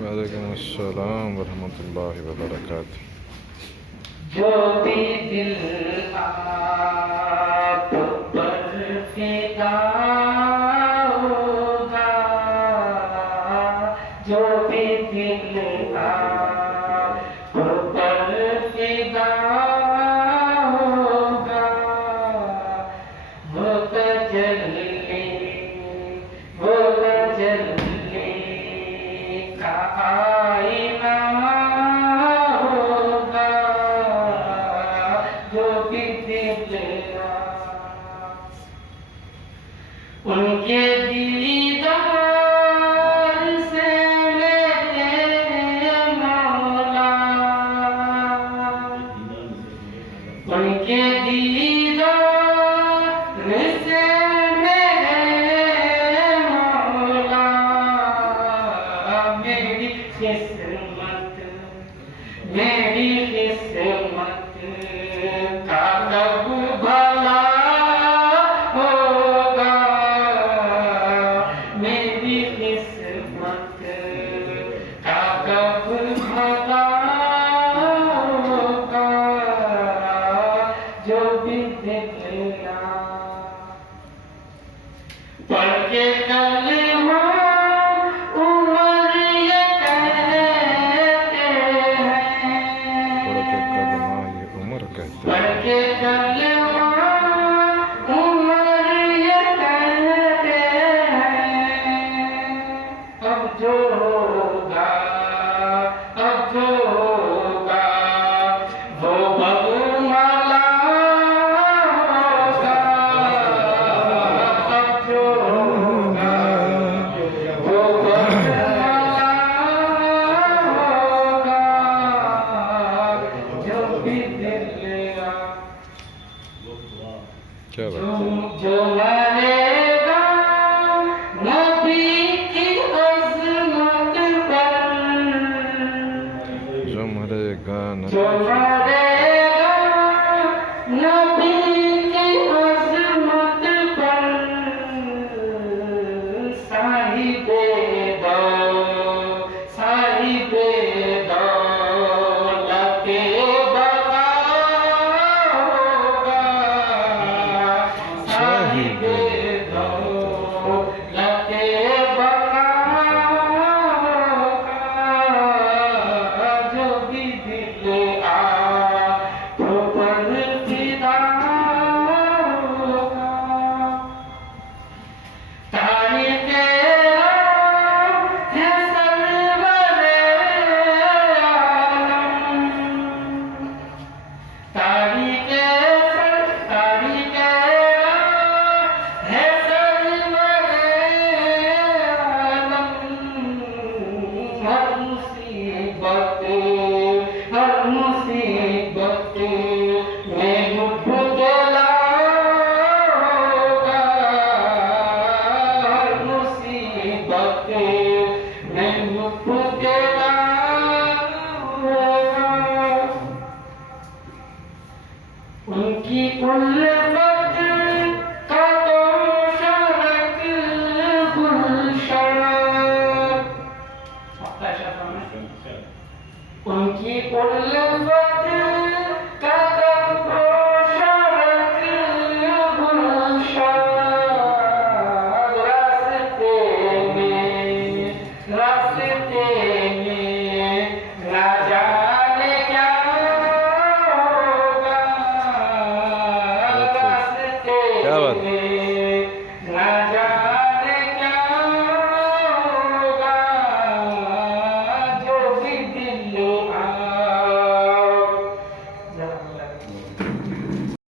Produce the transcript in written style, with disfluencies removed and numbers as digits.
वालेकुम अस्सलाम वरहमतुल्लाहि वबरकातुह। जो भी दिल आप पर फिदा होगा, जो भी दिल आप पर फिदा होगा, वो तजल्ली का आईना होगा, जो भी दिल उनके दीदार से मेरे मौला, उनके दीदार से मेरे मौला, मेरी किस्मत का कब भला होगा, मेरी किस्मत का कब भला होगा, जो भी दिखना पढ़ के कलमा उमर ये कहते हैं, पढ़ के कलमा उमर ये कहते हैं, अब जो होगा वो बगमाला होगा, अब जो होगा वो बगमाला होगा, जो भी दिल क्या बात जो मरेगा नबी की अज़मत पर, जो मरेगा जो मरेगा नबी की अज़मत पर, साहिबे दौलते बका होगा, साहिबे दौलते बका होगा, जो भी दिल आप पर फिदा होगा, तारी तेरा है सरवरे आलम, तारी तेरा है सरवरे आलम, हर मुसीबत में मुब्तला होगा, हर मुसीबत में मुब्तला होगा, उनकी उल्फत का तो शरक गुलशन, उनकी उल्फत का तो शरक गुलशन, रास्ते में ना जाने क्या होगा, रास्ते क्या बात